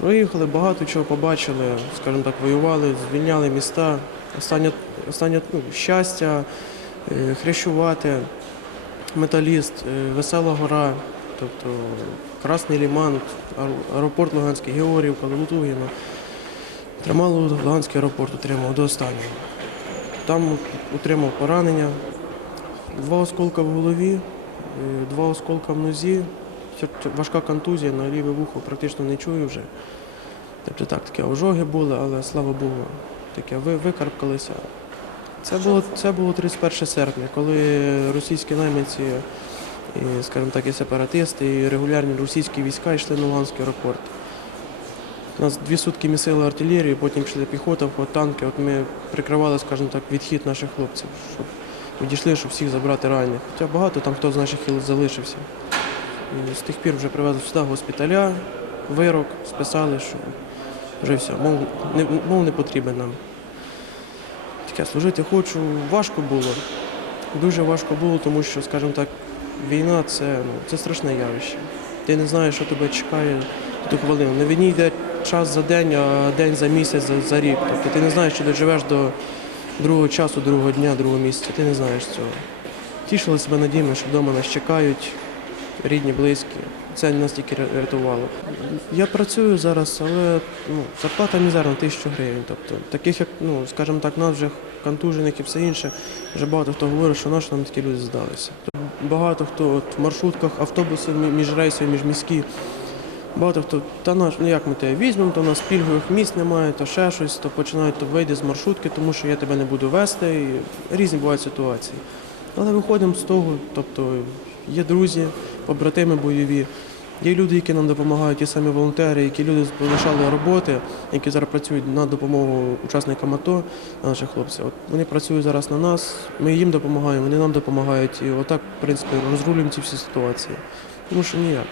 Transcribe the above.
Проїхали, багато чого побачили, скажімо так, воювали, звільняли міста. Останнє, останнє ну, щастя, е, хрещувати, металіст, е, Весела гора, тобто Красний Ліман, аеропорт Луганський, Георгіївка, Лутугіна. Тримало Луганський аеропорт, утримав до останнього. Там отримав поранення, два осколка в голові, е, два осколка в нозі, важка контузія, на ліве вухо практично не чую вже. Тобто так, такі ожоги були, але слава Богу, таке ви, викарпкалися. Це було, це було 31 серпня, коли російські найманці, і, скажімо так, і сепаратисти, і регулярні російські війська йшли на Луганський аеропорт. Нас дві сутки місили артилерію, потім йшли піхота, танки. От ми прикривали, скажімо так, відхід наших хлопців, щоб відійшли, щоб всіх забрати ранених. Хоча багато там хто з наших хіл залишився. З тих пір вже привезли сюди госпіталя, вирок, списали, що вже все, мов не, мов не потрібен нам. Таке служити хочу. Важко було. Дуже важко було, тому що, скажімо так, війна це, ну, це страшне явище. Ти не знаєш, що тебе чекає ту хвилину. На війні йде час за день, а день за місяць, за, за рік. Тобто ти не знаєш, чи доживеш до другого часу, другого дня, другого місяця. Ти не знаєш цього. Тішили себе надіями, що вдома нас чекають, рідні, близькі. Це нас тільки рятувало. Я працюю зараз, але ну, зарплата мізерна тисячу гривень. Тобто, таких, як, ну, скажімо так, нас вже контужених і все інше, вже багато хто говорить, що наші нам такі люди здалися. Багато хто от, в маршрутках, автобуси мі- міжрейсові, міжміські. Багато хто, та наш, ну як ми тебе візьмемо, то у нас пільгових місць немає, то ще щось, то починають то вийти з маршрутки, тому що я тебе не буду вести. І різні бувають ситуації. Але виходимо з того, тобто є друзі, побратими бойові, є люди, які нам допомагають, ті самі волонтери, які люди залишали роботи, які зараз працюють на допомогу учасникам АТО, наших хлопців. От вони працюють зараз на нас, ми їм допомагаємо, вони нам допомагають. І отак, в принципі, розрулюємо ці всі ситуації. Тому що ніяк.